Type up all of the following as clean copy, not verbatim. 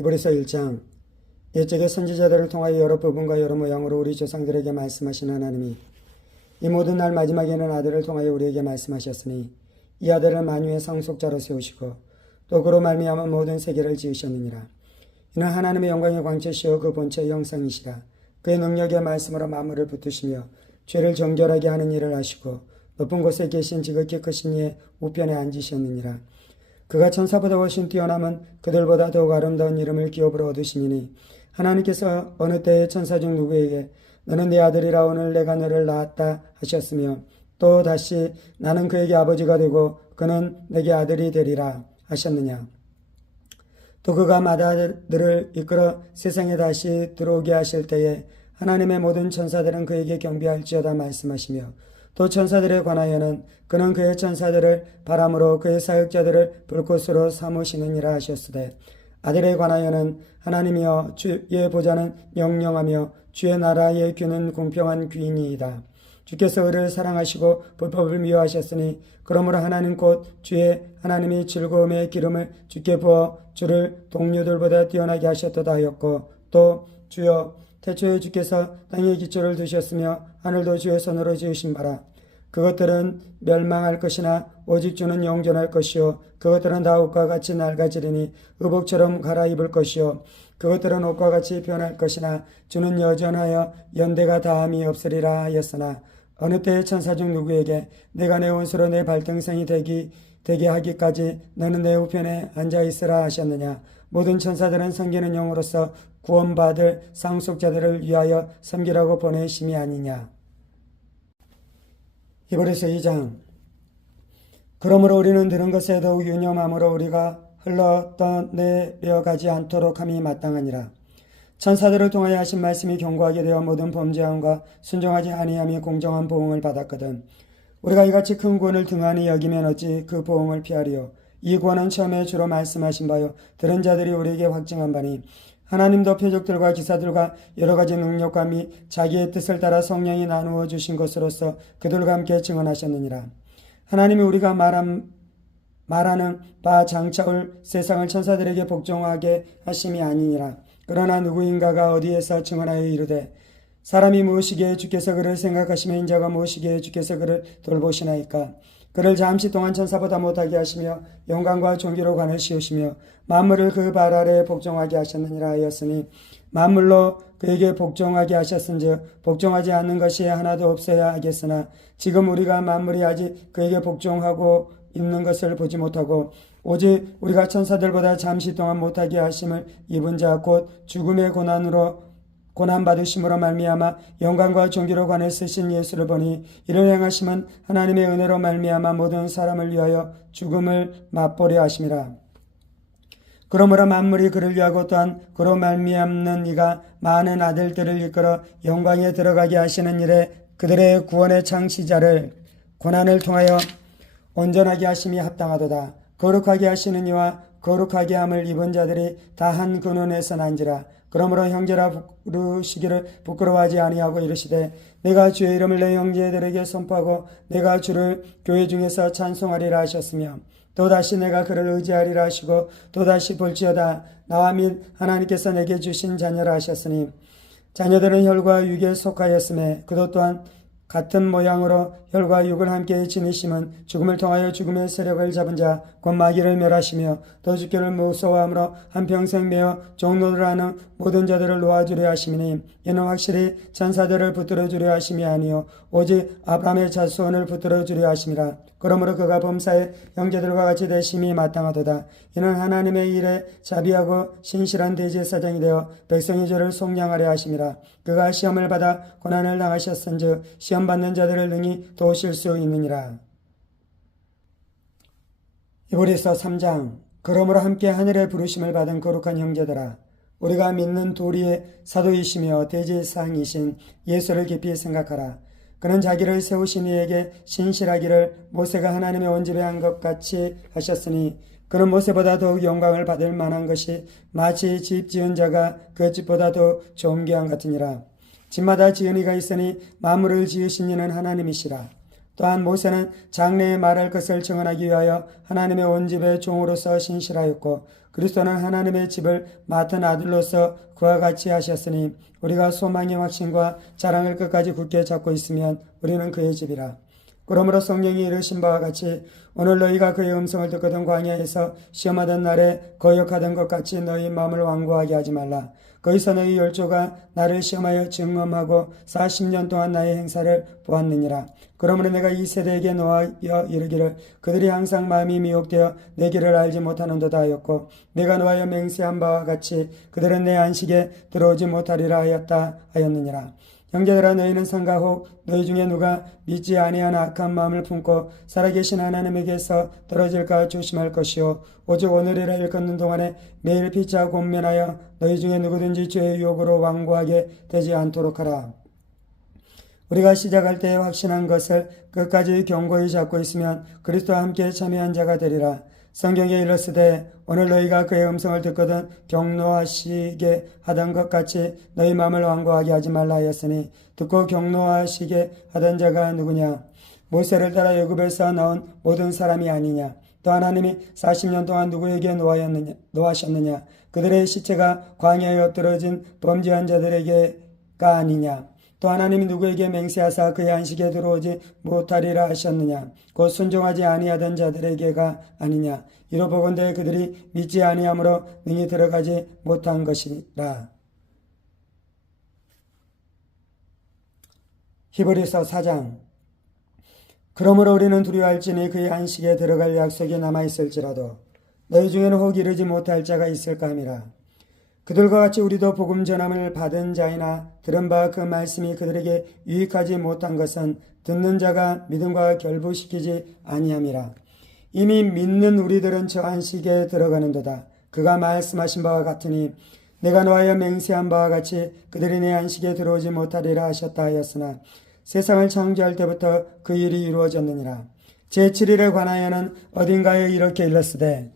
히브리서 1장. 옛적의 선지자들을 통하여 여러 부분과 여러 모양으로 우리 조상들에게 말씀하신 하나님이 이 모든 날 마지막에는 아들을 통하여 우리에게 말씀하셨으니 이 아들을 만유의 상속자로 세우시고 또 그로 말미암아 모든 세계를 지으셨느니라. 이는 하나님의 영광의 광채시여 그 본체의 형상이시라. 그의 능력의 말씀으로 만물을 붙드시며 죄를 정결하게 하는 일을 하시고 높은 곳에 계신 지극히 크신 이의 우편에 앉으셨느니라. 그가 천사보다 훨씬 뛰어남은 그들보다 더욱 아름다운 이름을 기업으로 얻으시니 하나님께서 어느 때에 천사 중 누구에게 너는 내 아들이라 오늘 내가 너를 낳았다 하셨으며 또 다시 나는 그에게 아버지가 되고 그는 내게 아들이 되리라 하셨느냐. 또 그가 맏아들을 이끌어 세상에 다시 들어오게 하실 때에 하나님의 모든 천사들은 그에게 경배할지어다 말씀하시며 또 천사들에 관하여는 그는 그의 천사들을 바람으로 그의 사역자들을 불꽃으로 삼으시느니라 하셨으되 아들에 관하여는 하나님이여 주의 보좌는 영영하며 주의 나라의 귀는 공평한 귀이니이다. 주께서 의를 사랑하시고 불법을 미워하셨으니 그러므로 하나님 곧 주의 하나님이 즐거움의 기름을 주께 부어 주를 동료들보다 뛰어나게 하셨도다 하였고 또 주여 태초에 주께서 땅의 기초를 두셨으며 하늘도 주의 손으로 지으신 바라. 그것들은 멸망할 것이나 오직 주는 영존할 것이요 그것들은 다 옷과 같이 낡아지리니 의복처럼 갈아입을 것이요 그것들은 옷과 같이 변할 것이나 주는 여전하여 연대가 다함이 없으리라 하였으나 어느 때의 천사 중 누구에게 내가 내 원수로 내 발등상이 되게 하기까지 너는 내 우편에 앉아있으라 하셨느냐. 모든 천사들은 섬기는 영으로서 구원받을 상속자들을 위하여 섬기라고 보내심이 아니냐. 히브리서 2장. 그러므로 우리는 들은 것에 더욱 유념함으로 우리가 흘러 떠내려가지 않도록 함이 마땅하니라. 천사들을 통하여 하신 말씀이 견고하게 되어 모든 범죄함과 순종하지 아니함이 공정한 보응을 받았거든. 우리가 이같이 큰 구원을 등한히 여기면 어찌 그 보응을 피하리요. 이 구원은 처음에 주로 말씀하신 바요 들은 자들이 우리에게 확증한 바니 하나님도 표적들과 기사들과 여러 가지 능력과 및 자기의 뜻을 따라 성령이 나누어 주신 것으로서 그들과 함께 증언하셨느니라. 하나님이 우리가 말하는 바 장차 올 세상을 천사들에게 복종하게 하심이 아니니라. 그러나 누구인가가 어디에서 증언하여 이르되 사람이 무엇이기에 주께서 그를 생각하시며 인자가 무엇이기에 주께서 그를 돌보시나이까. 그를 잠시 동안 천사보다 못하게 하시며 영광과 존귀로 관을 씌우시며 만물을 그 발 아래에 복종하게 하셨느니라 하였으니 만물로 그에게 복종하게 하셨은즉 복종하지 않는 것이 하나도 없어야 하겠으나 지금 우리가 만물이 아직 그에게 복종하고 있는 것을 보지 못하고 오직 우리가 천사들보다 잠시 동안 못하게 하심을 입은 자 곧 죽음의 고난받으심으로 말미암아 영광과 존귀로 관을 쓰신 예수를 보니 이를 행하심은 하나님의 은혜로 말미암아 모든 사람을 위하여 죽음을 맛보려 하심이라. 그러므로 만물이 그를 위하고 또한 그로 말미암는 이가 많은 아들들을 이끌어 영광에 들어가게 하시는 일에 그들의 구원의 창시자를 고난을 통하여 온전하게 하심이 합당하도다. 거룩하게 하시는 이와 거룩하게 함을 입은 자들이 다 한 근원에서 난지라. 그러므로 형제라 부르시기를 부끄러워하지 아니하고 이르시되 내가 주의 이름을 내 형제들에게 선포하고 내가 주를 교회 중에서 찬송하리라 하셨으며 또다시 내가 그를 의지하리라 하시고 또다시 볼지어다 나와 및 하나님께서 내게 주신 자녀라 하셨으니 자녀들은 혈과 육에 속하였음에 그도 또한 같은 모양으로 혈과 육을 함께 지니심은 죽음을 통하여 죽음의 세력을 잡은 자 곧 마귀를 멸하시며 또 주께를 무서워함으로 한평생 매어 종노를 하는 모든 자들을 놓아주려 하심이니 이는 확실히 천사들을 붙들어 주려 하심이 아니요 오직 아브라함의 자손을 붙들어 주려 하심이라. 그러므로 그가 범사의 형제들과 같이 되심이 마땅하도다. 이는 하나님의 일에 자비하고 신실한 대제사장이 되어 백성의 죄를 속량하려 하심이라. 그가 시험을 받아 고난을 당하셨은즉 시험 받는 자들을 능히 도우실 수 있느니라. 히브리서 3장. 그러므로 함께 하늘의 부르심을 받은 거룩한 형제들아 우리가 믿는 도리의 사도이시며 대제사장이신 예수를 깊이 생각하라. 그는 자기를 세우신 이에게 신실하기를 모세가 하나님의 온집에 한 것 같이 하셨으니 그는 모세보다 더욱 영광을 받을 만한 것이 마치 집 지은 자가 그 집보다 더 존귀한 같으니라. 집마다 지은 이가 있으니 만물을 지으신 이는 하나님이시라. 또한 모세는 장래에 말할 것을 증언하기 위하여 하나님의 온 집의 종으로서 신실하였고 그리스도는 하나님의 집을 맡은 아들로서 그와 같이 하셨으니 우리가 소망의 확신과 자랑을 끝까지 굳게 잡고 있으면 우리는 그의 집이라. 그러므로 성령이 이르신 바와 같이 오늘 너희가 그의 음성을 듣거든 광야에서 시험하던 날에 거역하던 것 같이 너희 마음을 완고하게 하지 말라. 거기서 너희 열조가 나를 시험하여 증언하고 40년 동안 나의 행사를 보았느니라. 그러므로 내가 이 세대에게 노하여 이르기를 그들이 항상 마음이 미혹되어 내 길을 알지 못하는도다 하였고 내가 노하여 맹세한 바와 같이 그들은 내 안식에 들어오지 못하리라 하였다 하였느니라. 형제들아 너희는 삼가혹 너희 중에 누가 믿지 아니한 악한 마음을 품고 살아계신 하나님에게서 떨어질까 조심할 것이요 오직 오늘이라 일컫는 동안에 매일 피차 곤면하여 너희 중에 누구든지 죄의 유혹으로 완고하게 되지 않도록 하라. 우리가 시작할 때에 확신한 것을 끝까지 견고히 잡고 있으면 그리스도와 함께 참여한 자가 되리라. 성경에 일렀으되 오늘 너희가 그의 음성을 듣거든 경노하시게 하던 것 같이 너희 마음을 완고하게 하지 말라 하였으니 듣고 경노하시게 하던 자가 누구냐? 모세를 따라 애굽에서 나온 모든 사람이 아니냐? 또 하나님이 40년 동안 누구에게 노하셨느냐? 그들의 시체가 광야에 엎드러진 범죄한 자들에게가 아니냐? 또 하나님이 누구에게 맹세하사 그의 안식에 들어오지 못하리라 하셨느냐? 곧 순종하지 아니하던 자들에게가 아니냐? 이로보건대 그들이 믿지 아니함으로 능히 들어가지 못한 것이라. 히브리서 4장. 그러므로 우리는 두려워할지니 그의 안식에 들어갈 약속이 남아있을지라도 너희 중에는 혹 이르지 못할 자가 있을까 함이라. 그들과 같이 우리도 복음 전함을 받은 자이나 들은 바 그 말씀이 그들에게 유익하지 못한 것은 듣는 자가 믿음과 결부시키지 아니함이라. 이미 믿는 우리들은 저 안식에 들어가는도다. 그가 말씀하신 바와 같으니 내가 노하여 맹세한 바와 같이 그들이 내 안식에 들어오지 못하리라 하셨다 하였으나 세상을 창조할 때부터 그 일이 이루어졌느니라. 제7일에 관하여는 어딘가에 이렇게 일렀으되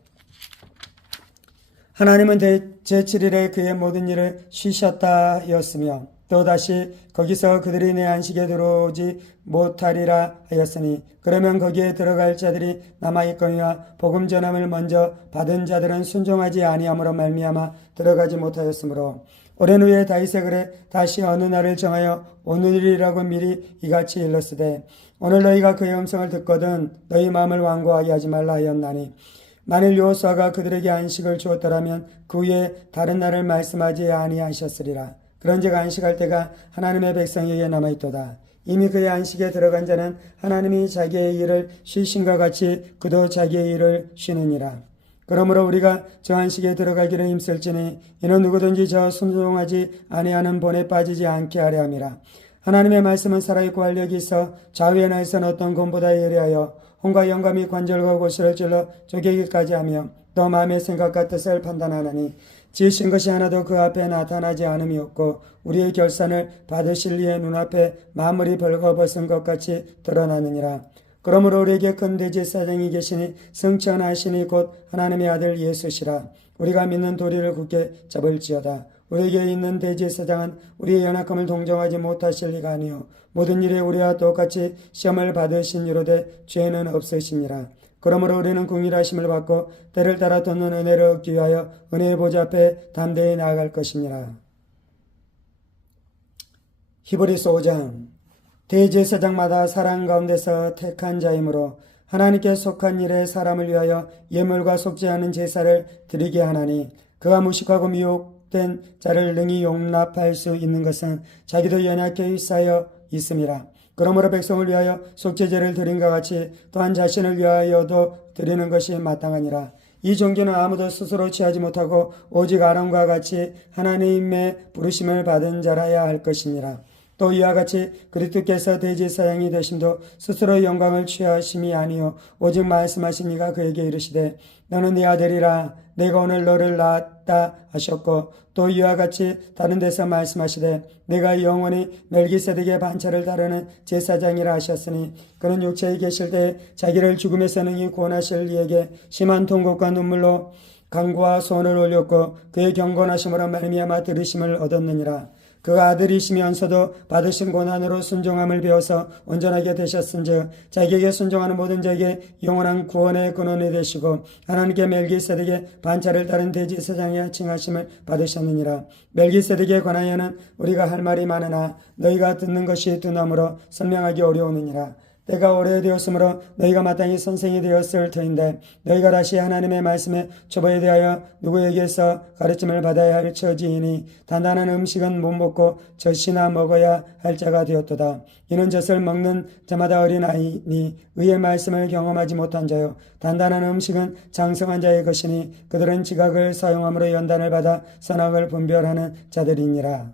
하나님은 제7일에 그의 모든 일을 쉬셨다 하였으며 또다시 거기서 그들이 내 안식에 들어오지 못하리라 하였으니 그러면 거기에 들어갈 자들이 남아있거니와 복음 전함을 먼저 받은 자들은 순종하지 아니함으로 말미암아 들어가지 못하였으므로 오랜 후에 다윗의 글에 다시 어느 날을 정하여 오늘이라고 미리 이같이 일렀으되 오늘 너희가 그의 음성을 듣거든 너희 마음을 완고하게 하지 말라 하였나니 만일 여호수아가 그들에게 안식을 주었더라면 그 후에 다른 날을 말씀하지 아니하셨으리라. 그런즉 안식할 때가 하나님의 백성에게 남아있도다. 이미 그의 안식에 들어간 자는 하나님이 자기의 일을 쉬신과 같이 그도 자기의 일을 쉬느니라. 그러므로 우리가 저 안식에 들어가기를 힘쓸지니 이는 누구든지 저 순종하지 아니하는 본에 빠지지 않게 하려 함이라. 하나님의 말씀은 살아있고 활력이 있어 좌우의 날선 어떤 검보다 예리하여 혼과 영감이 관절과 고시를 찔러 쪼개기까지 하며 또 마음의 생각과 뜻을 판단하나니 지으신 것이 하나도 그 앞에 나타나지 않음이 없고 우리의 결산을 받으실 이의 눈앞에 만물이 벌거벗은 것 같이 드러나느니라. 그러므로 우리에게 큰 대제사장이 계시니 승천하시니 곧 하나님의 아들 예수시라. 우리가 믿는 도리를 굳게 잡을지어다. 우리에게 있는 대제사장은 우리의 연약함을 동정하지 못하실 리가 아니요 모든 일에 우리와 똑같이 시험을 받으신 이로되 죄는 없으시니라. 그러므로 우리는 긍휼하심을 받고 때를 따라 듣는 은혜를 얻기 위하여 은혜의 보좌 앞에 담대히 나아갈 것이니라. 히브리서 5장. 대제사장마다 사랑 가운데서 택한 자이므로 하나님께 속한 일에 사람을 위하여 예물과 속지 않은 제사를 드리게 하나니 그가 무식하고 미혹된 자를 능히 용납할 수 있는 것은 자기도 연약해 있사여 있음이라. 그러므로 백성을 위하여 속죄제를 드린과 같이 또한 자신을 위하여도 드리는 것이 마땅하니라. 이 종교는 아무도 스스로 취하지 못하고 오직 아론과 같이 하나님의 부르심을 받은 자라야 할 것이니라. 또 이와 같이 그리스도께서 대제사장이 되심도 스스로 영광을 취하심이 아니요 오직 말씀하신 이가 그에게 이르시되 너는 네 아들이라 내가 오늘 너를 낳았다 하셨고 또 이와 같이 다른 데서 말씀하시되 내가 영원히 멜기세덱의 반차를 따르는 제사장이라 하셨으니 그는 육체에 계실 때 자기를 죽음에서 능히 구원하실 이에게 심한 통곡과 눈물로 간구와 소원을 올렸고 그의 경건하심으로 말미암아 들으심을 얻었느니라. 그가 아들이시면서도 받으신 고난으로 순종함을 배워서 온전하게 되셨은즉 자기에게 순종하는 모든 자에게 영원한 구원의 근원이 되시고 하나님께 멜기세덱의 반차를 따른 대제사장의 칭하심을 받으셨느니라. 멜기세덱에 관하여는 우리가 할 말이 많으나 너희가 듣는 것이 두나무로 설명하기 어려우느니라. 때가 오래되었으므로 너희가 마땅히 선생이 되었을 터인데 너희가 다시 하나님의 말씀에 초보에 대하여 누구에게서 가르침을 받아야 할 처지이니 단단한 음식은 못 먹고 젖이나 먹어야 할 자가 되었도다. 이는 젖을 먹는 자마다 어린아이니 의의 말씀을 경험하지 못한 자요 단단한 음식은 장성한 자의 것이니 그들은 지각을 사용함으로 연단을 받아 선악을 분별하는 자들이니라.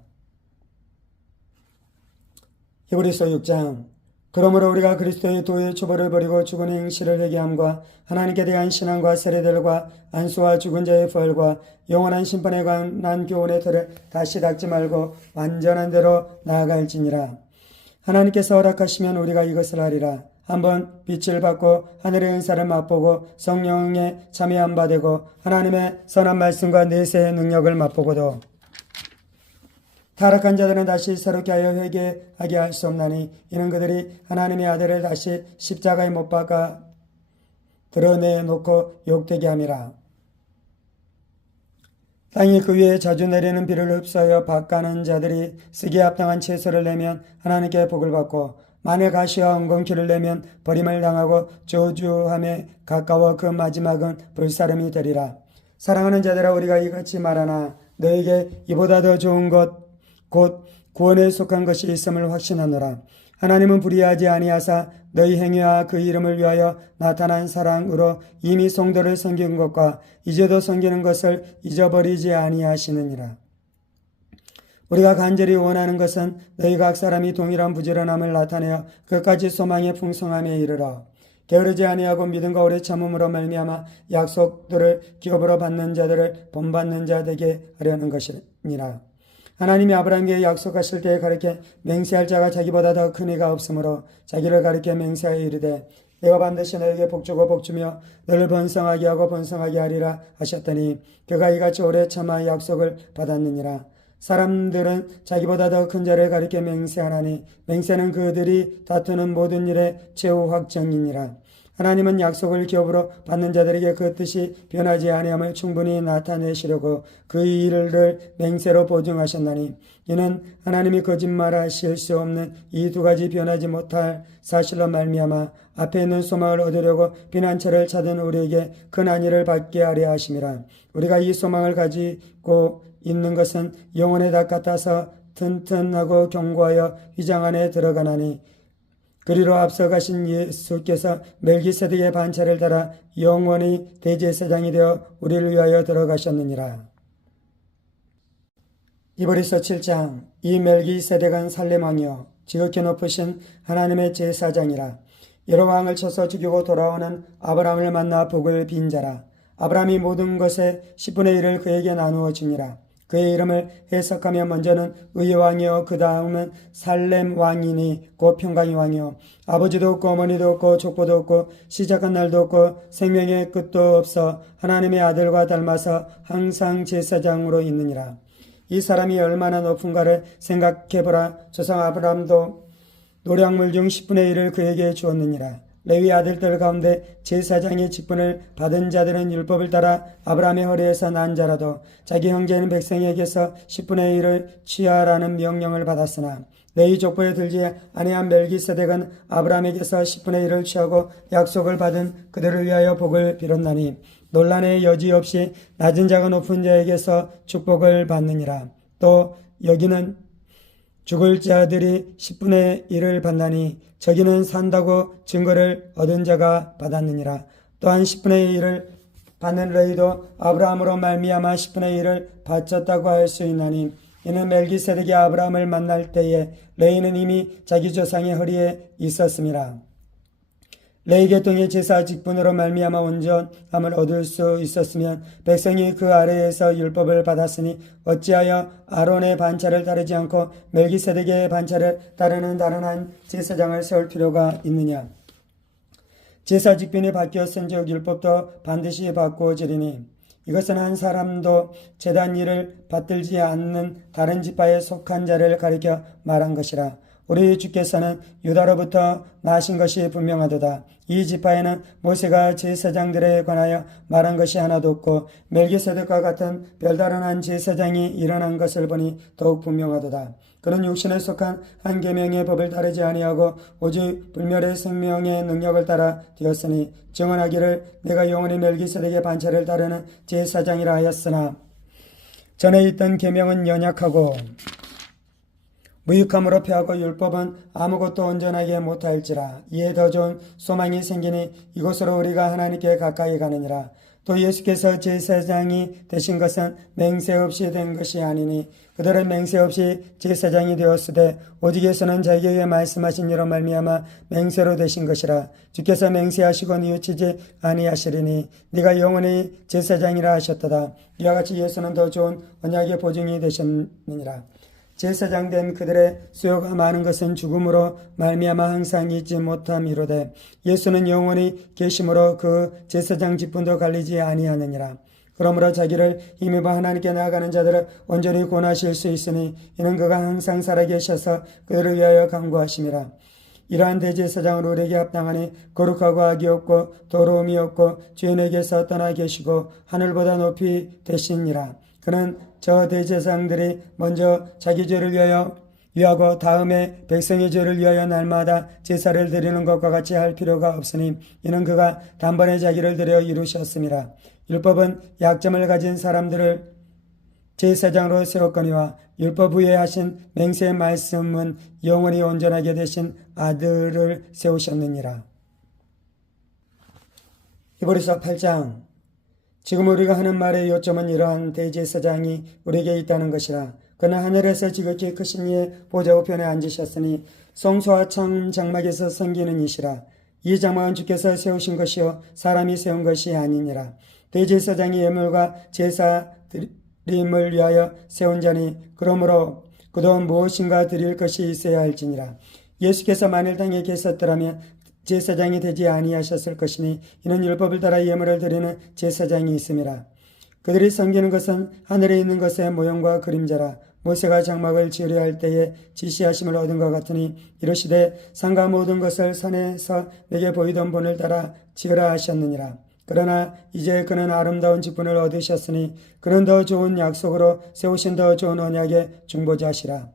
히브리서 6장. 그러므로 우리가 그리스도의 도의 초보를 버리고 죽은 행실을 회개함과 하나님께 대한 신앙과 세례들과 안수와 죽은 자의 부활과 영원한 심판에 관한 교훈의 틀을 다시 닦지 말고 완전한 대로 나아갈지니라. 하나님께서 허락하시면 우리가 이것을 하리라. 한번 빛을 받고 하늘의 은사를 맛보고 성령에 참여한 바 되고 하나님의 선한 말씀과 내세의 능력을 맛보고도 타락한 자들은 다시 새롭게 하여 회개하게 할 수 없나니 이는 그들이 하나님의 아들을 다시 십자가에 못 박아 드러내놓고 욕되게 함이라. 땅이 그 위에 자주 내리는 비를 흡수하여 밭가는 자들이 쓰기에 합당한 채소를 내면 하나님께 복을 받고 만일 가시와 엉겅퀴를 내면 버림을 당하고 저주함에 가까워 그 마지막은 불사름이 되리라. 사랑하는 자들아 우리가 이같이 말하나 너에게 이보다 더 좋은 것 곧 구원에 속한 것이 있음을 확신하노라. 하나님은 불의하지 아니하사 너희 행위와 그 이름을 위하여 나타난 사랑으로 이미 성도를 섬긴 것과 이제도 섬기는 것을 잊어버리지 아니하시느니라. 우리가 간절히 원하는 것은 너희 각 사람이 동일한 부지런함을 나타내어 끝까지 소망의 풍성함에 이르러 게으르지 아니하고 믿음과 오래 참음으로 말미암아 약속들을 기업으로 받는 자들을 본받는 자 되게 하려는 것이니라. 하나님이 아브라함에게 약속하실 때에 가르쳐 맹세할 자가 자기보다 더 큰 이가 없으므로 자기를 가르쳐 맹세하여 이르되 내가 반드시 너에게 복주고 복주며 너를 번성하게 하고 번성하게 하리라 하셨더니 그가 이같이 오래 참아 약속을 받았느니라. 사람들은 자기보다 더 큰 자를 가리켜 맹세하나니 맹세는 그들이 다투는 모든 일의 최후 확정이니라. 하나님은 약속을 기업으로 받는 자들에게 그 뜻이 변하지 아니함을 충분히 나타내시려고 그 일을 맹세로 보증하셨나니 이는 하나님이 거짓말하실 수 없는 이 두 가지 변하지 못할 사실로 말미암아 앞에 있는 소망을 얻으려고 피난처를 찾은 우리에게 큰 안위를 받게 하려 하심이라. 우리가 이 소망을 가지고 있는 것은 영혼의 닭 같아서 튼튼하고 견고하여 휘장 안에 들어가나니 그리로 앞서 가신 예수께서 멜기세덱의 반차를 따라 영원히 대제사장이 되어 우리를 위하여 들어가셨느니라. 히브리서 7장. 이 멜기세덱은 살렘 왕이요 지극히 높으신 하나님의 제사장이라. 여러 왕을 쳐서 죽이고 돌아오는 아브라함을 만나 복을 빈 자라. 아브라함이 모든 것의 10분의 1을 그에게 나누어 주니라. 그의 이름을 해석하면 먼저는 의의 왕이요 그 다음은 살렘 왕이니 곧 평강의 왕이요 아버지도 없고 어머니도 없고 족보도 없고 시작한 날도 없고 생명의 끝도 없어 하나님의 아들과 닮아서 항상 제사장으로 있느니라. 이 사람이 얼마나 높은가를 생각해보라. 조상 아브라함도 노량물 중 10분의 1을 그에게 주었느니라. 레위 아들들 가운데 제사장의 직분을 받은 자들은 율법을 따라 아브라함의 허리에서 난 자라도 자기 형제인 백성에게서 10분의 1을 취하라는 명령을 받았으나 레위 족보에 들지 아니한 멜기세덱은 아브라함에게서 10분의 1을 취하고 약속을 받은 그들을 위하여 복을 빌었나니 논란의 여지 없이 낮은 자가 높은 자에게서 축복을 받느니라. 또 여기는 죽을 자들이 10분의 1을 받나니 저기는 산다고 증거를 얻은 자가 받았느니라. 또한 10분의 1을 받는 레위도 아브라함으로 말미암아 10분의 1을 바쳤다고 할 수 있나니 이는 멜기세덱이 아브라함을 만날 때에 레위는 이미 자기 조상의 허리에 있었음이라. 레위 계통의 제사 직분으로 말미암아 온전함을 얻을 수 있었으면 백성이 그 아래에서 율법을 받았으니 어찌하여 아론의 반차를 따르지 않고 멜기세덱의 반차를 따르는 다른 한 제사장을 세울 필요가 있느냐. 제사 직분이 바뀌었은즉 율법도 반드시 바꾸어지리니 이것은 한 사람도 제단 일을 받들지 않는 다른 지파에 속한 자를 가리켜 말한 것이라. 우리 주께서는 유다로부터 나신 것이 분명하도다. 이 지파에는 모세가 제사장들에 관하여 말한 것이 하나도 없고 멜기세덱과 같은 별다른 한 제사장이 일어난 것을 보니 더욱 분명하도다. 그는 육신에 속한 한 계명의 법을 따르지 아니하고 오직 불멸의 생명의 능력을 따라 되었으니 증언하기를 내가 영원히 멜기세덱의 반차를 따르는 제사장이라 하였으나 전에 있던 계명은 연약하고 무익함으로 패하고 율법은 아무것도 온전하게 못할지라. 이에 더 좋은 소망이 생기니 이곳으로 우리가 하나님께 가까이 가느니라. 또 예수께서 제사장이 되신 것은 맹세 없이 된 것이 아니니 그들은 맹세 없이 제사장이 되었으되 오직 예수는 자기에게 말씀하신 이로 말미암아 맹세로 되신 것이라. 주께서 맹세하시고 뉘우치지 아니하시리니 네가 영원히 제사장이라 하셨도다. 이와 같이 예수는 더 좋은 언약의 보증이 되셨느니라. 제사장 된 그들의 수요가 많은 것은 죽음으로 말미암아 항상 잊지 못함이로되 예수는 영원히 계심으로 그 제사장 직분도 갈리지 아니하느니라. 그러므로 자기를 힘입어 하나님께 나아가는 자들을 온전히 권하실 수 있으니 이는 그가 항상 살아계셔서 그들을 위하여 간구하심이라. 이러한 대제사장은 우리에게 합당하니 거룩하고 악이 없고 더러움이 없고 주인에게서 떠나 계시고 하늘보다 높이 되시니라. 그는 저 대제사장들이 먼저 자기 죄를 위하고 다음에 백성의 죄를 위하여 날마다 제사를 드리는 것과 같이 할 필요가 없으니 이는 그가 단번에 자기를 드려 이루셨음이라. 율법은 약점을 가진 사람들을 제사장으로 세웠거니와 율법 후에 하신 맹세의 말씀은 영원히 온전하게 되신 아들을 세우셨느니라. 히브리서 8장. 지금 우리가 하는 말의 요점은 이러한 대제사장이 우리에게 있다는 것이라. 그는 하늘에서 지극히 크신 이의 보좌 우편에 앉으셨으니 성소와 참 장막에서 섬기는 이시라. 이 장막은 주께서 세우신 것이요 사람이 세운 것이 아니니라. 대제사장이 예물과 제사 드림을 위하여 세운 자니 그러므로 그도 무엇인가 드릴 것이 있어야 할지니라. 예수께서 만일 땅에 계셨더라면 제사장이 되지 아니하셨을 것이니 이는 율법을 따라 예물을 드리는 제사장이 있음이라. 그들이 섬기는 것은 하늘에 있는 것의 모형과 그림자라. 모세가 장막을 지으려 할 때에 지시하심을 얻은 것 같으니 이르시되 산과 모든 것을 산에서 내게 보이던 본을 따라 지으라 하셨느니라. 그러나 이제 그는 아름다운 직분을 얻으셨으니 그는 더 좋은 약속으로 세우신 더 좋은 언약의 중보자시라.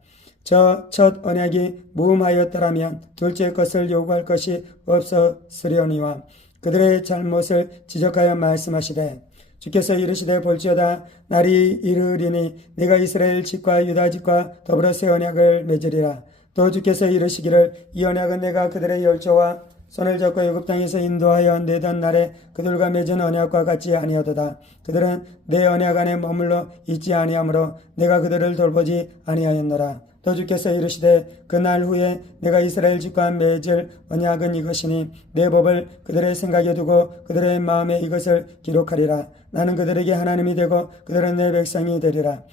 저 첫 언약이 무음하였더라면 둘째 것을 요구할 것이 없었으려니와 그들의 잘못을 지적하여 말씀하시되 주께서 이르시되 볼지어다 날이 이르리니 내가 이스라엘 집과 유다 집과 더불어 새 언약을 맺으리라. 또 주께서 이르시기를 이 언약은 내가 그들의 열조와 손을 잡고 애굽 땅에서 인도하여 내던 날에 그들과 맺은 언약과 같지 아니하도다. 그들은 내 언약 안에 머물러 있지 아니하므로 내가 그들을 돌보지 아니하였노라. 또 주께서 이르시되 그 날 후에 내가 이스라엘 집과 맺을 언약은 이것이니 내 법을 그들의 생각에 두고 그들의 마음에 이것을 기록하리라. 나는 그들에게 하나님이 되고 그들은 내 백성이 되리라.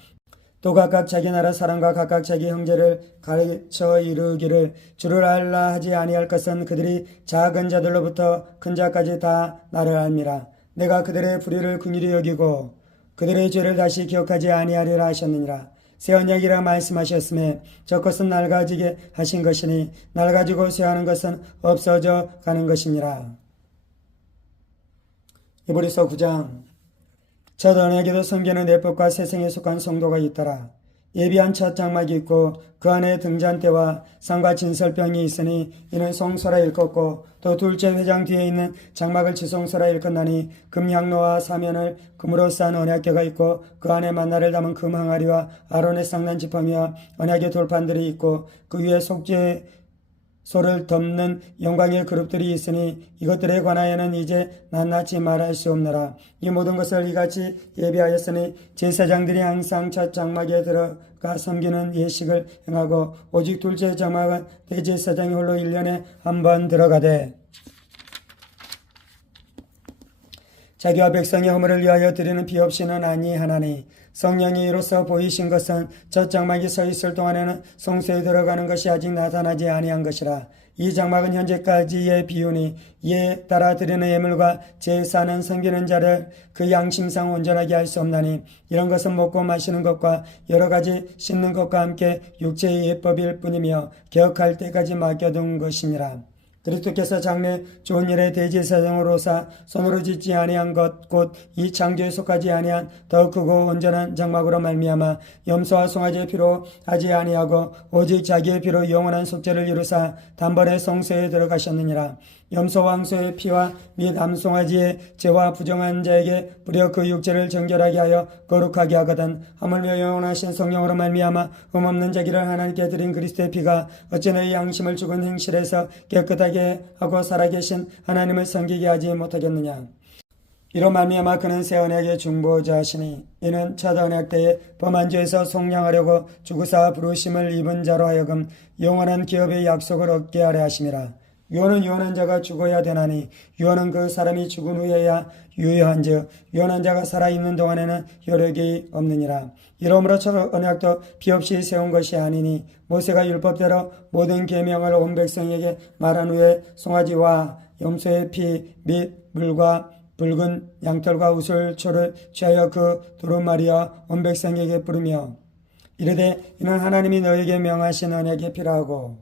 또 각각 자기 나라 사람과 각각 자기 형제를 가르쳐 이르기를 주를 알라 하지 아니할 것은 그들이 작은 자들로부터 큰 자까지 다 나를 알미라. 내가 그들의 불의를 긍휼히 여기고 그들의 죄를 다시 기억하지 아니하리라 하셨느니라. 새 언약이라 말씀하셨음에 저것은 낡아지게 하신 것이니 낡아지고 쇠하는 것은 없어져 가는 것이니라. 히브리서 9장. 첫 언약에도 섬기는 내법과 세상에 속한 성도가 있더라. 예비한 첫 장막이 있고 그 안에 등잔대와 상과 진설병이 있으니 이는 성소라 일컫고 또 둘째 회장 뒤에 있는 장막을 지성소라 일컫나니 금향로와 사면을 금으로 싼 언약궤가 있고 그 안에 만나를 담은 금 항아리와 아론의 쌍난 지팡이와 언약의 돌판들이 있고 그 위에 속죄 소를 덮는 영광의 그룹들이 있으니 이것들에 관하여는 이제 낱낱이 말할 수 없느라. 이 모든 것을 이같이 예비하였으니 제사장들이 항상 첫 장막에 들어가 섬기는 예식을 행하고 오직 둘째 장막은 대제사장이 홀로 1년에 한 번 들어가되 자기와 백성의 허물을 위하여 드리는 비 없이는 아니하나니 성령이 이로써 보이신 것은 첫 장막이 서 있을 동안에는 성소에 들어가는 것이 아직 나타나지 아니한 것이라. 이 장막은 현재까지의 비유니 이에 따라 드리는 예물과 제사는 섬기는 자를 그 양심상 온전하게 할 수 없나니 이런 것은 먹고 마시는 것과 여러 가지 씻는 것과 함께 육체의 예법일 뿐이며 개혁할 때까지 맡겨둔 것이니라. 그리스도께서 장래 좋은 일에 대제사장으로서 손으로 짓지 아니한 것 곧 이 창조에 속하지 아니한 더 크고 온전한 장막으로 말미암아 염소와 송아지의 피로 하지 아니하고 오직 자기의 피로 영원한 속죄를 이루사 단번에 성소에 들어가셨느니라. 염소와 황소의 피와 및 암송아지의 죄와 부정한 자에게 뿌려 그 육체를 정결하게 하여 거룩하게 하거든 하물며 영원하신 성령으로 말미암아 흠없는 자기를 하나님께 드린 그리스도의 피가 어찌 너희 양심을 죽은 행실에서 깨끗하게 하고 살아계신 하나님을 섬기게 하지 못하겠느냐. 이로 말미암아 그는 새 언약의 중보자시니 이는 첫 언약 때에 범한 죄에서 속량하려고 죽으사 부르심을 입은 자로 하여금 영원한 기업의 약속을 얻게 하려 하심이라. 유언은 유언한 자가 죽어야 되나니 유언은 그 사람이 죽은 후에야 유효한즉 유언한 자가 살아있는 동안에는 효력이 없느니라. 이러므로 첫 언약도 피 없이 세운 것이 아니니 모세가 율법대로 모든 계명을 온 백성에게 말한 후에 송아지와 염소의 피 및 물과 붉은 양털과 우슬초를 취하여 그 두루마리와 온 백성에게 뿌리며 이르되 이는 하나님이 너에게 명하신 언약의 피라고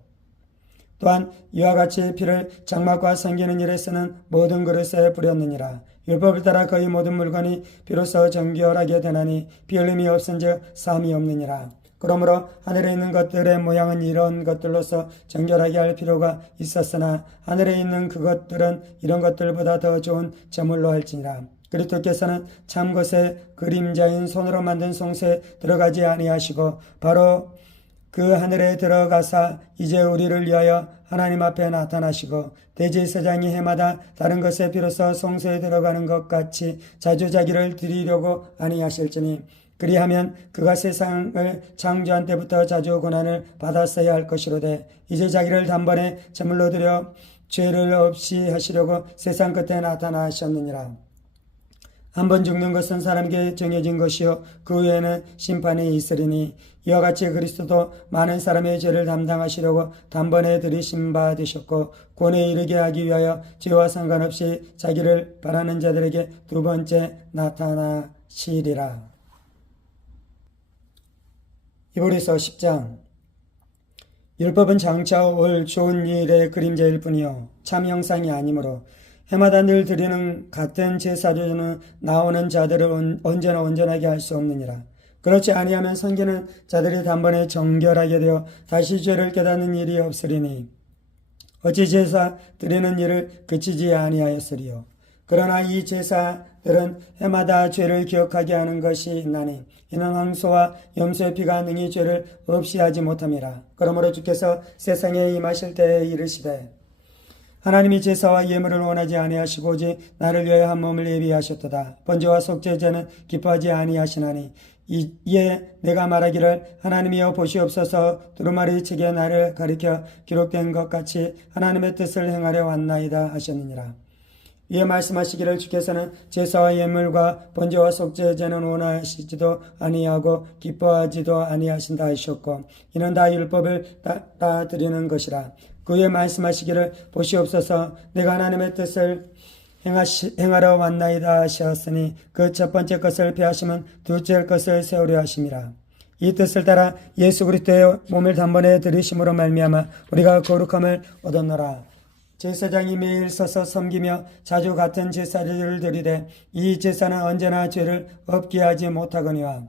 또한 이와 같이 피를 장막과 섬기는 일에 쓰는 모든 그릇에 뿌렸느니라. 율법을 따라 거의 모든 물건이 비로소 정결하게 되나니 피 흘림이 없은즉 사함이 없느니라. 그러므로 하늘에 있는 것들의 모양은 이런 것들로서 정결하게 할 필요가 있었으나 하늘에 있는 그것들은 이런 것들보다 더 좋은 제물로 할지니라. 그리스도께서는 참 것의 그림자인 손으로 만든 성소에 들어가지 아니하시고 바로 그 하늘에 들어가사 이제 우리를 위하여 하나님 앞에 나타나시고 대제사장이 해마다 다른 것에 비로소 성소에 들어가는 것 같이 자주 자기를 드리려고 아니하실지니 그리하면 그가 세상을 창조한 때부터 자주 고난을 받았어야 할 것이로되 이제 자기를 단번에 제물로 드려 죄를 없이 하시려고 세상 끝에 나타나셨느니라. 한번 죽는 것은 사람에게 정해진 것이요 그 후에는 심판이 있으리니 이와 같이 그리스도도 많은 사람의 죄를 담당하시려고 단번에 들이신 바 되셨고 구원에 이르게 하기 위하여 죄와 상관없이 자기를 바라는 자들에게 두 번째 나타나시리라. 히브리서 10장. 율법은 장차 올 좋은 일의 그림자일 뿐이요 참 형상이 아니므로 해마다 늘 드리는 같은 제사로는 나오는 자들을 언제나 온전하게 할 수 없느니라. 그렇지 아니하면 섬기는 자들이 단번에 정결하게 되어 다시 죄를 깨닫는 일이 없으리니 어찌 제사 드리는 일을 그치지 아니하였으리요. 그러나 이 제사들은 해마다 죄를 기억하게 하는 것이 있나니 이는 황소와 염소의 피가 능히 죄를 없이 하지 못함이라. 그러므로 주께서 세상에 임하실 때에 이르시되 하나님이 제사와 예물을 원하지 아니하시고 오직 나를 위하여 한 몸을 예비하셨도다. 번제와 속죄제는 기뻐하지 아니하시나니 이에 내가 말하기를 하나님이여 보시옵소서 두루마리 책에 나를 가리켜 기록된 것 같이 하나님의 뜻을 행하려 왔나이다 하셨느니라. 이에 말씀하시기를 주께서는 제사와 예물과 번제와 속죄제는 원하시지도 아니하고 기뻐하지도 아니하신다 하셨고 이는 다 율법을 따 드리는 것이라. 그에 말씀하시기를 보시옵소서 내가 하나님의 뜻을 행하러 왔나이다 하셨으니 그 첫 번째 것을 폐하시면 둘째 것을 세우려 하심이라. 이 뜻을 따라 예수 그리스도의 몸을 단번에 들이심으로 말미암아 우리가 거룩함을 얻었노라. 제사장이 매일 서서 섬기며 자주 같은 제사를 드리되 이 제사는 언제나 죄를 없게 하지 못하거니와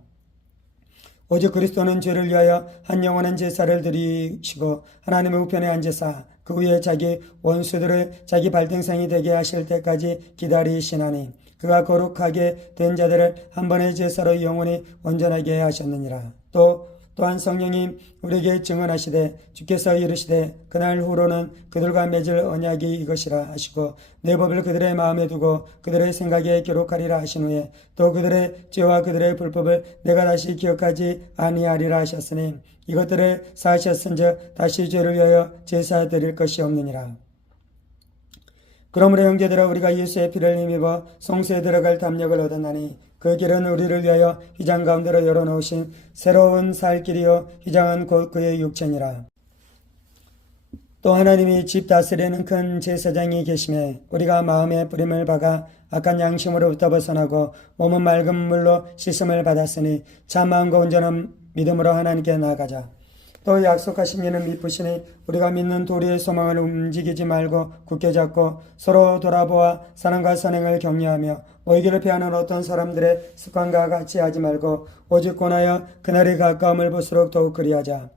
오직 그리스도는 죄를 위하여 한 영원한 제사를 드리시고 하나님의 우편에 앉으사 그 위에 자기 원수들을 자기 발등상이 되게 하실 때까지 기다리시나니 그가 거룩하게 된 자들을 한 번의 제사로 영원히 온전하게 하셨느니라. 또한 성령이 우리에게 증언하시되 주께서 이르시되 그날 후로는 그들과 맺을 언약이 이것이라 하시고 내 법을 그들의 마음에 두고 그들의 생각에 기록하리라 하신 후에 또 그들의 죄와 그들의 불법을 내가 다시 기억하지 아니하리라 하셨으니 이것들을 사하셨은즉 다시 죄를 위하여 제사 드릴 것이 없느니라. 그러므로 형제들아 우리가 예수의 피를 힘입어 성소에 들어갈 담력을 얻었나니 그 길은 우리를 위하여 휘장 가운데로 열어놓으신 새로운 살 길이요 휘장은 곧 그의 육체니라. 또 하나님이 집 다스리는 큰 제사장이 계심에 우리가 마음의 뿌림을 박아 악한 양심으로부터 벗어나고 몸은 맑은 물로 씻음을 받았으니 참 마음과 온전한 믿음으로 하나님께 나아가자. 또 약속하신 이는 미쁘시니 우리가 믿는 도리의 소망을 움직이지 말고 굳게 잡고 서로 돌아보아 사랑과 선행을 격려하며 모이기를 피하는 어떤 사람들의 습관과 같이 하지 말고 오직 권하여 그날이 가까움을 볼수록 더욱 그리하자.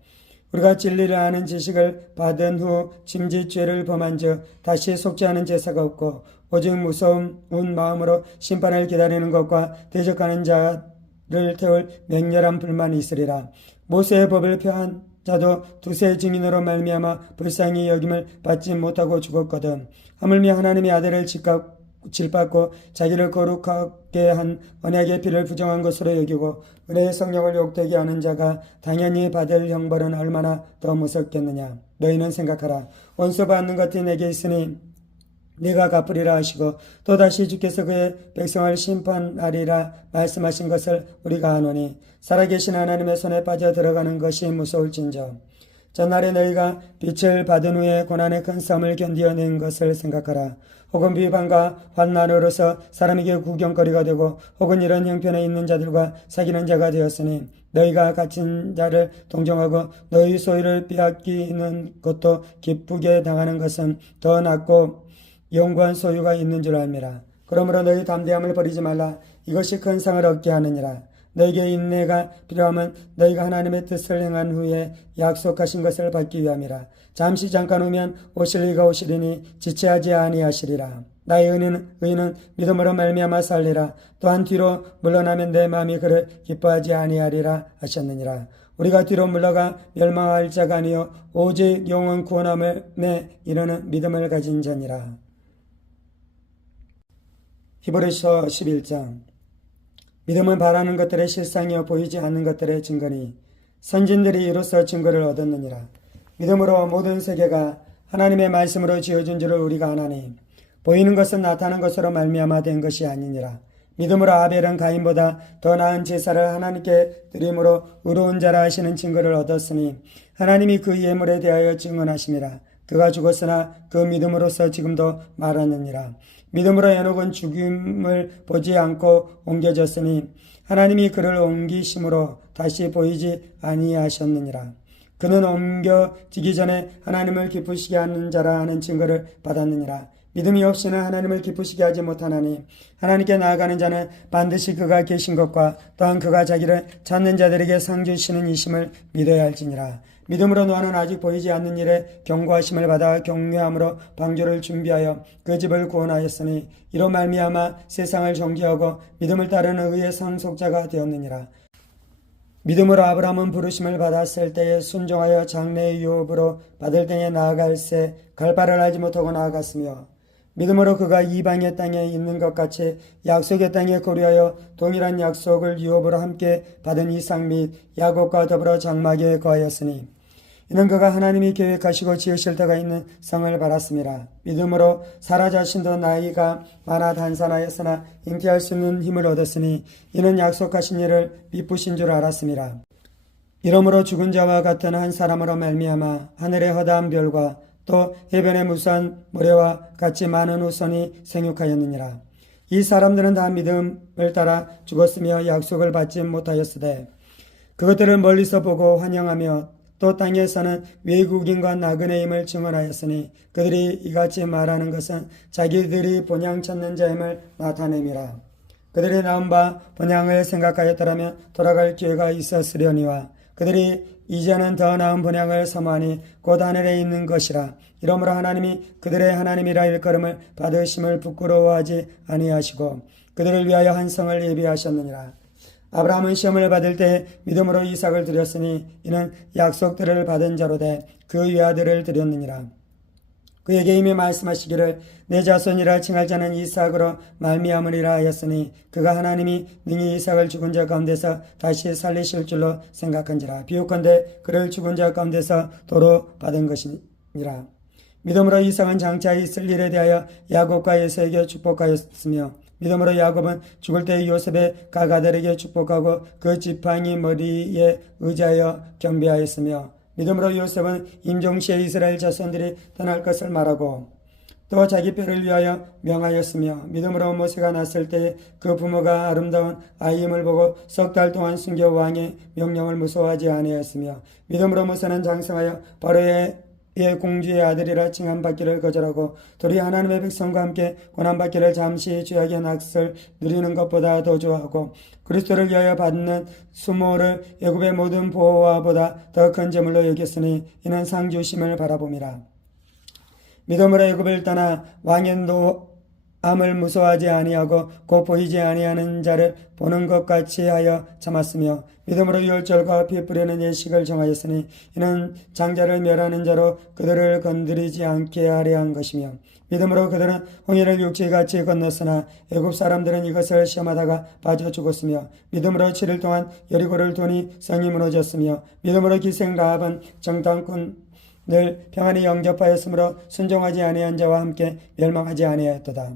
우리가 진리를 아는 지식을 받은 후 짐짓 죄를 범한 즉 다시 속지 않은 제사가 없고 오직 무서운 마음으로 심판을 기다리는 것과 대적하는 자를 태울 맹렬한 불만이 있으리라. 모세의 법을 펴한 자도 두세 증인으로 말미암아 불쌍히 여김을 받지 못하고 죽었거든. 하물며 하나님의 아들을 질받고 자기를 거룩하게 한 언약의 피를 부정한 것으로 여기고 은혜의 성령을 욕되게 하는 자가 당연히 받을 형벌은 얼마나 더 무섭겠느냐. 너희는 생각하라. 원수 받는 것이 내게 있으니 네가 갚으리라 하시고 또다시 주께서 그의 백성을 심판하리라 말씀하신 것을 우리가 아노니 살아계신 하나님의 손에 빠져 들어가는 것이 무서울진저. 전날에 너희가 빛을 받은 후에 고난의 큰 싸움을 견디어낸 것을 생각하라. 혹은 비방과 환난으로서 사람에게 구경거리가 되고 혹은 이런 형편에 있는 자들과 사귀는 자가 되었으니 너희가 갇힌 자를 동정하고 너희 소유를 빼앗기는 것도 기쁘게 당하는 것은 더 낫고 영구한 소유가 있는 줄 알미라. 그러므로 너희 담대함을 버리지 말라. 이것이 큰 상을 얻게 하느니라. 너희에게 인내가 필요하면 너희가 하나님의 뜻을 행한 후에 약속하신 것을 받기 위함이라. 잠시 잠깐 후면 오실 이가 오시리니 지체하지 아니하시리라. 나의 의인은 믿음으로 말미암아 살리라. 또한 뒤로 물러나면 내 마음이 그를 기뻐하지 아니하리라 하셨느니라. 우리가 뒤로 물러가 멸망할 자가 아니요 오직 영원 구원함에 이르는 믿음을 가진 자니라. 히브리서 11장. 믿음은 바라는 것들의 실상이요 보이지 않는 것들의 증거니 선진들이 이로써 증거를 얻었느니라. 믿음으로 모든 세계가 하나님의 말씀으로 지어진 줄을 우리가 아나니 보이는 것은 나타난 것으로 말미암아 된 것이 아니니라. 믿음으로 아벨은 가인보다 더 나은 제사를 하나님께 드림으로 의로운 자라 하시는 증거를 얻었으니 하나님이 그 예물에 대하여 증언하심이라. 그가 죽었으나 그 믿음으로써 지금도 말하느니라. 믿음으로 에녹은 죽임을 보지 않고 옮겨졌으니 하나님이 그를 옮기심으로 다시 보이지 아니하셨느니라. 그는 옮겨지기 전에 하나님을 기쁘시게 하는 자라 하는 증거를 받았느니라. 믿음이 없이는 하나님을 기쁘시게 하지 못하나니 하나님께 나아가는 자는 반드시 그가 계신 것과 또한 그가 자기를 찾는 자들에게 상 주시는 이심을 믿어야 할지니라. 믿음으로 노아는 아직 보이지 않는 일에 경고하심을 받아 경외함으로 방주를 준비하여 그 집을 구원하였으니 이로 말미암아 세상을 정죄하고 믿음을 따르는 의의 상속자가 되었느니라. 믿음으로 아브라함은 부르심을 받았을 때에 순종하여 장래의 유업으로 받을 땅에 나아갈새 갈 바를 알지 못하고 나아갔으며 믿음으로 그가 이방의 땅에 있는 것 같이 약속의 땅에 거류하여 동일한 약속을 유업으로 함께 받은 이삭 및 야곱과 더불어 장막에 거하였으니 이는 그가 하나님이 계획하시고 지으실 때가 있는 성을 바랐습니다. 믿음으로 사라 자신도 나이가 많아 단산하였으나 잉태할 수 있는 힘을 얻었으니 이는 약속하신 일을 미쁘신 줄 알았습니다. 이러므로 죽은 자와 같은 한 사람으로 말미암아 하늘의 허다한 별과 또 해변의 무수한 모래와 같이 많은 후손이 생육하였느니라. 이 사람들은 다 믿음을 따라 죽었으며 약속을 받지 못하였으되 그것들을 멀리서 보고 환영하며 또 땅에서는 외국인과 나그네임을 증언하였으니 그들이 이같이 말하는 것은 자기들이 본향 찾는 자임을 나타냄이라. 그들이 나온 바 본향을 생각하였더라면 돌아갈 기회가 있었으려니와 그들이 이제는 더 나은 본향을 사모하니 곧 하늘에 있는 것이라. 이러므로 하나님이 그들의 하나님이라 일컬음을 받으심을 부끄러워하지 아니하시고 그들을 위하여 한 성을 예비하셨느니라. 아브라함은 시험을 받을 때 믿음으로 이삭을 드렸으니 이는 약속들을 받은 자로 돼 그 외아들을 드렸느니라. 그에게 이미 말씀하시기를 내 자손이라 칭할 자는 이삭으로 말미암으리라 하였으니 그가 하나님이 능히 이삭을 죽은 자 가운데서 다시 살리실 줄로 생각한지라. 비유컨대 그를 죽은 자 가운데서 도로 받은 것이니라. 믿음으로 이삭은 장차 있을 일에 대하여 야곱과 에서에게 축복하였으며 믿음으로 야곱은 죽을 때 요셉의 가가들에게 축복하고 그 지팡이 머리에 의지하여 경배하였으며 믿음으로 요셉은 임종시에 이스라엘 자손들이 떠날 것을 말하고 또 자기 뼈를 위하여 명하였으며 믿음으로 모세가 났을 때 그 부모가 아름다운 아이임을 보고 석 달 동안 숨겨 왕의 명령을 무서워하지 아니하였으며 믿음으로 모세는 장성하여 바로의 공주의 아들이라 칭함받기를 거절하고 도리 하나님의 백성과 함께 고난받기를 잠시 죄악의 낙을 누리는 것보다 더 좋아하고 그리스도를 위하여 받는 수모를 애굽의 모든 보호와보다 더 큰 제물로 여겼으니 이는 상 주심을 바라봄이라. 믿음으로 애굽을 떠나 왕의 노암을 무서워하지 아니하고 곧 보이지 아니하는 자를 보는 것 같이 하여 참았으며 믿음으로 유월절과 피 뿌리는 예식을 정하였으니 이는 장자를 멸하는 자로 그들을 건드리지 않게 하려 한 것이며 믿음으로 그들은 홍해를 육지같이 건넜으나 애굽 사람들은 이것을 시험하다가 빠져 죽었으며 믿음으로 7일 동안 여리고를 도니 성이 무너졌으며 믿음으로 기생 라합은 정탐꾼 늘 평안히 영접하였으므로 순종하지 아니한 자와 함께 멸망하지 아니하였도다.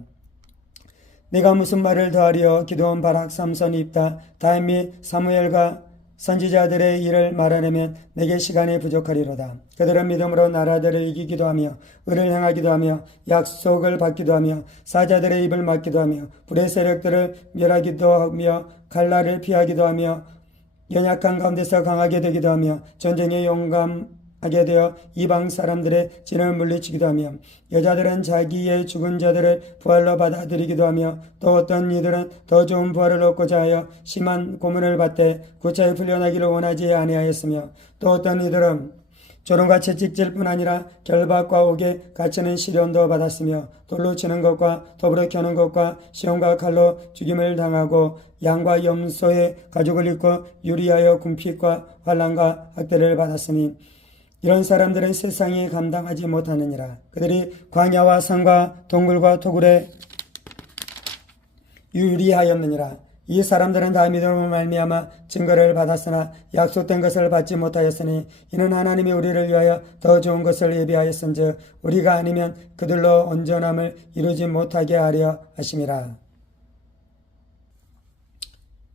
내가 무슨 말을 더하리요? 기드온, 바락, 삼손, 입다, 다윗 및 사무엘과 선지자들의 일을 말하려면 내게 시간이 부족하리로다. 그들은 믿음으로 나라들을 이기기도 하며 의를 행하기도 하며 약속을 받기도 하며 사자들의 입을 막기도 하며 불의 세력들을 멸하기도 하며 칼날을 피하기도 하며 연약한 가운데서 강하게 되기도 하며 전쟁에 용감하게 되어 이방 사람들의 진을 물리치기도 하며 여자들은 자기의 죽은 자들을 부활로 받아들이기도 하며 또 어떤 이들은 더 좋은 부활을 얻고자 하여 심한 고문을 받되 구차히 풀려나기를 원하지 아니하였으며 또 어떤 이들은 조롱과 채찍질 뿐 아니라 결박과 옥에 갇히는 시련도 받았으며 돌로 치는 것과 더불어 켜는 것과 시험과 칼로 죽임을 당하고 양과 염소의 가죽을 입고 유리하여 궁핍과 환난과 학대를 받았으니 이런 사람들은 세상이 감당하지 못하느니라. 그들이 광야와 산과 동굴과 토굴에 유리하였느니라. 이 사람들은 다 믿음으로 말미암아 증거를 받았으나 약속된 것을 받지 못하였으니 이는 하나님이 우리를 위하여 더 좋은 것을 예비하였은즉 우리가 아니면 그들로 온전함을 이루지 못하게 하려 하심이라.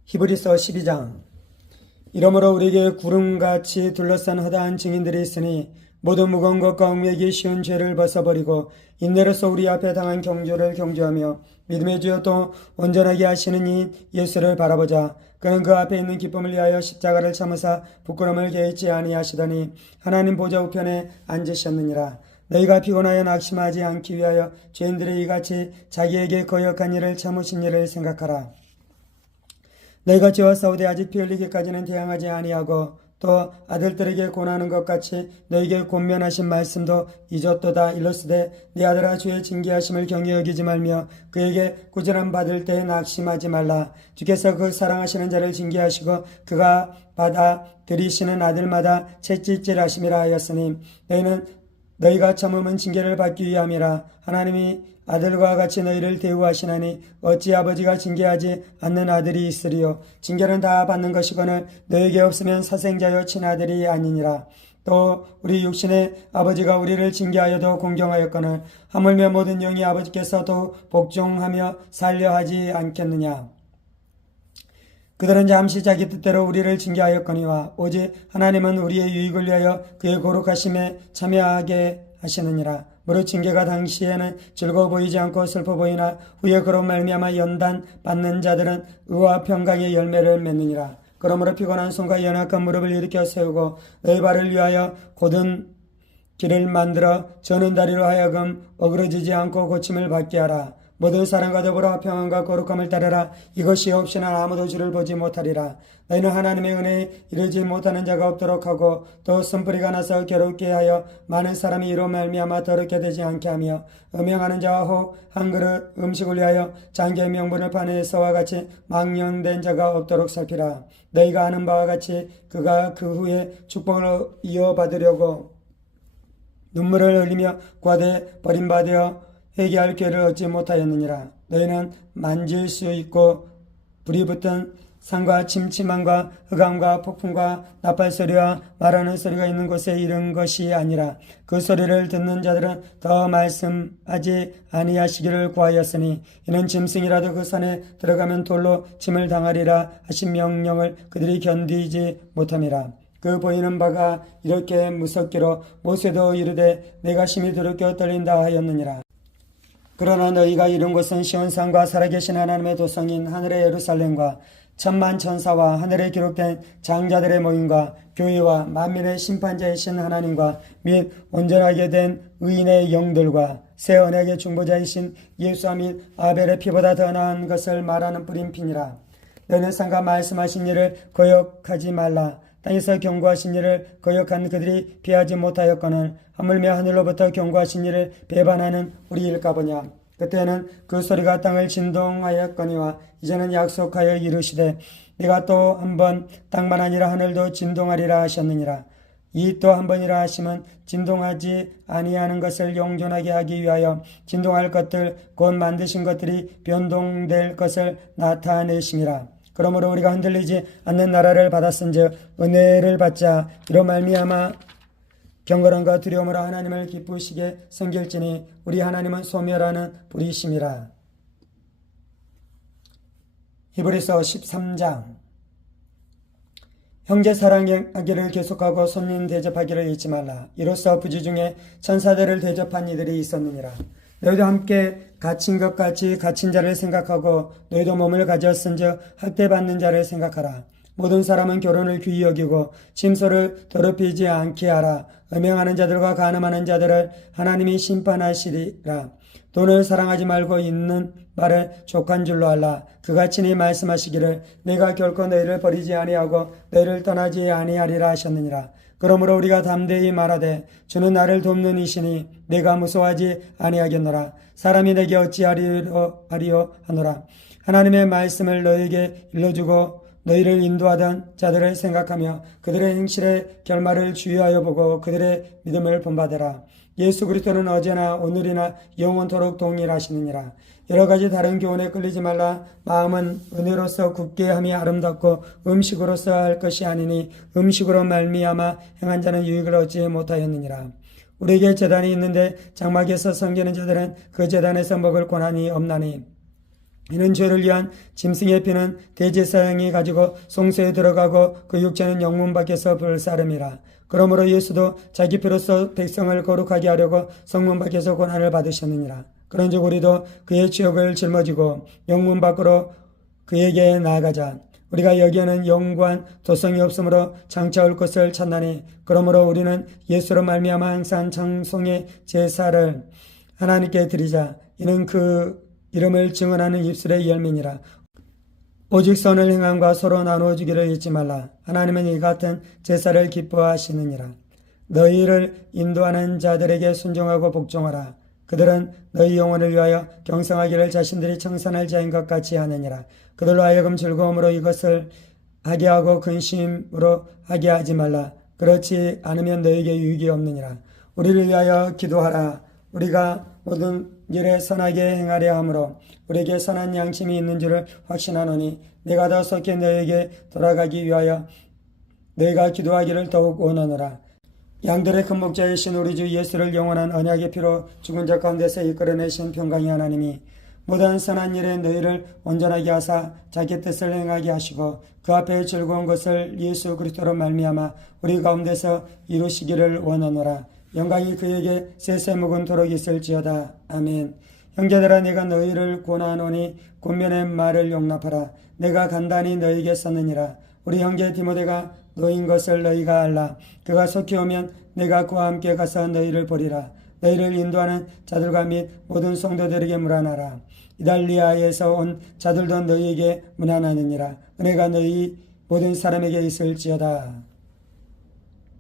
히브리서 12장. 이러므로 우리에게 구름같이 둘러싼 허다한 증인들이 있으니 모든 무거운 것과 얽매이기 쉬운 죄를 벗어버리고 인내로서 우리 앞에 당한 경주를 경주하며 믿음의 주여 또 온전하게 하시는 이 예수를 바라보자. 그는 그 앞에 있는 기쁨을 위하여 십자가를 참으사 부끄러움을 개의치 아니하시더니 하나님 보좌 우편에 앉으셨느니라. 너희가 피곤하여 낙심하지 않기 위하여 죄인들이 이같이 자기에게 거역한 일을 참으신 일을 생각하라. 너희가 죄와 싸우되 아직 피 흘리기까지는 대항하지 아니하고 또 아들들에게 권하는 것 같이 너희에게 권면하신 말씀도 잊었도다. 일러스되 네 아들아 주의 징계하심을 경히 여기지 말며 그에게 꾸지람 받을 때에 낙심하지 말라. 주께서 그 사랑하시는 자를 징계하시고 그가 받아 들이시는 아들마다 채찍질하심이라 하였으니 너희는 너희가 참음은 징계를 받기 위함이라. 하나님이 아들과 같이 너희를 대우하시나니 어찌 아버지가 징계하지 않는 아들이 있으리요. 징계는 다 받는 것이거늘 너희에게 없으면 사생자여 친아들이 아니니라. 또 우리 육신의 아버지가 우리를 징계하여도 공경하였거늘 하물며 모든 영이 아버지께서 도 복종하며 살려 하지 않겠느냐. 그들은 잠시 자기 뜻대로 우리를 징계하였거니와 오직 하나님은 우리의 유익을 위하여 그의 거룩하심에 참여하게 하시느니라. 무릇 징계가 당시에는 즐거워 보이지 않고 슬퍼 보이나 후에 그로 말미암아 연단 받는 자들은 의와 평강의 열매를 맺느니라. 그러므로 피곤한 손과 연약한 무릎을 일으켜 세우고 너희 발을 위하여 곧은 길을 만들어 저는 다리로 하여금 어그러지지 않고 고침을 받게 하라. 모든 사랑과 더불어 평안과 거룩함을 따르라. 이것이 없이는 아무도 주를 보지 못하리라. 너희는 하나님의 은혜에 이르지 못하는 자가 없도록 하고 또 쓴뿌리가 나서 괴롭게 하여 많은 사람이 이로 말미암아 더럽게 되지 않게 하며 음행하는 자와 혹 한 그릇 음식을 위하여 장기의 명분을 파내서와 같이 망령된 자가 없도록 살피라. 너희가 아는 바와 같이 그가 그 후에 축복을 이어받으려고 눈물을 흘리며 과대 버림받아 회개할 기회를 얻지 못하였느니라. 너희는 만질 수 있고 불이 붙은 산과 침침함과 흑암과 폭풍과 나팔소리와 말하는 소리가 있는 곳에 이른 것이 아니라 그 소리를 듣는 자들은 더 말씀하지 아니하시기를 구하였으니 이는 짐승이라도 그 산에 들어가면 돌로 침을 당하리라 하신 명령을 그들이 견디지 못함이라. 그 보이는 바가 이렇게 무섭기로 모세도 이르되 내가 심히 두렵게 떨린다 하였느니라. 그러나 너희가 이룬 곳은 시온산과 살아계신 하나님의 도성인 하늘의 예루살렘과 천만 천사와 하늘에 기록된 장자들의 모임과 교회와 만민의 심판자이신 하나님과 및 온전하게 된 의인의 영들과 새 언약의 중보자이신 예수와 및 아벨의 피보다 더 나은 것을 말하는 뿌림핀이라. 너는 상가 말씀하신 일을 거역하지 말라. 땅에서 경고하신 일을 거역한 그들이 피하지 못하였거늘 하물며 하늘로부터 경고하신 일을 배반하는 우리일까 보냐. 그때는 그 소리가 땅을 진동하였거니와 이제는 약속하여 이르시되 내가 또 한 번 땅만 아니라 하늘도 진동하리라 하셨느니라. 이 또 한 번이라 하심은 진동하지 아니하는 것을 영존하게 하기 위하여 진동할 것들 곧 만드신 것들이 변동될 것을 나타내심이라. 그러므로 우리가 흔들리지 않는 나라를 받았은즉 은혜를 받자. 이로 말미암아 경건함과 두려움으로 하나님을 기쁘시게 섬길지니 우리 하나님은 소멸하는 불이심이라. 히브리서 13장. 형제 사랑하기를 계속하고 손님 대접하기를 잊지 말라. 이로써 부지 중에 천사들을 대접한 이들이 있었느니라. 너희도 함께 갇힌 것 같이 갇힌 자를 생각하고 너희도 몸을 가졌은즉 학대받는 자를 생각하라. 모든 사람은 결혼을 귀히 여기고 침소를 더럽히지 않게 하라. 음행하는 자들과 간음하는 자들을 하나님이 심판하시리라. 돈을 사랑하지 말고 있는 말을 족한 줄로 알라. 그가 친히 말씀하시기를 내가 결코 너희를 버리지 아니하고 너희를 떠나지 아니하리라 하셨느니라. 그러므로 우리가 담대히 말하되 주는 나를 돕는 이시니 내가 무서워하지 아니하겠노라. 사람이 내게 어찌하리요 하노라. 하나님의 말씀을 너희에게 일러주고 너희를 인도하던 자들을 생각하며 그들의 행실의 결말을 주의하여 보고 그들의 믿음을 본받으라. 예수 그리스도는 어제나 오늘이나 영원토록 동일하시느니라. 여러 가지 다른 교훈에 끌리지 말라. 마음은 은혜로서 굳게 함이 아름답고 음식으로서 할 것이 아니니 음식으로 말미암아 행한 자는 유익을 얻지 못하였느니라. 우리에게 제단이 있는데 장막에서 섬기는 자들은 그 제단에서 먹을 권한이 없나니 이는 죄를 위한 짐승의 피는 대제사장이 가지고 송수에 들어가고 그 육체는 영문 밖에서 불사름이라. 그러므로 예수도 자기 피로써 백성을 거룩하게 하려고 성문 밖에서 고난을 받으셨느니라. 그런즉 우리도 그의 죄악을 짊어지고 영문 밖으로 그에게 나아가자. 우리가 여기에는 영구한 도성이 없으므로 장차 올 것을 찾나니 그러므로 우리는 예수로 말미암아 항상 장송의 제사를 하나님께 드리자. 이는 그 이름을 증언하는 입술의 열매니라. 오직 선을 행함과 서로 나누어 주기를 잊지 말라. 하나님은 이 같은 제사를 기뻐하시느니라. 너희를 인도하는 자들에게 순종하고 복종하라. 그들은 너희 영혼을 위하여 경성하기를 자신들이 청산할 자인 것 같이 하느니라. 그들로 하여금 즐거움으로 이것을 하게 하고 근심으로 하게 하지 말라. 그렇지 않으면 너희에게 유익이 없느니라. 우리를 위하여 기도하라. 우리가 모든 일에 선하게 행하려 하므로 우리에게 선한 양심이 있는 줄을 확신하노니 내가 더 속히 너희에게 돌아가기 위하여 너희가 기도하기를 더욱 원하노라. 양들의 큰 목자이신 우리 주 예수를 영원한 언약의 피로 죽은 자 가운데서 이끌어내신 평강의 하나님이 모든 선한 일에 너희를 온전하게 하사 자기 뜻을 행하게 하시고 그 앞에 즐거운 것을 예수 그리스도로 말미암아 우리 가운데서 이루시기를 원하노라. 영광이 그에게 세세 묵은토록 있을지어다. 아멘. 형제들아 내가 너희를 권하노니 권면의 말을 용납하라. 내가 간단히 너희에게 썼느니라. 우리 형제 디모데가 너인 것을 너희가 알라. 그가 속히 오면 내가 그와 함께 가서 너희를 보리라. 너희를 인도하는 자들과 및 모든 성도들에게 문안하라. 이달리아에서 온 자들도 너희에게 문안하느니라. 은혜가 너희 모든 사람에게 있을지어다.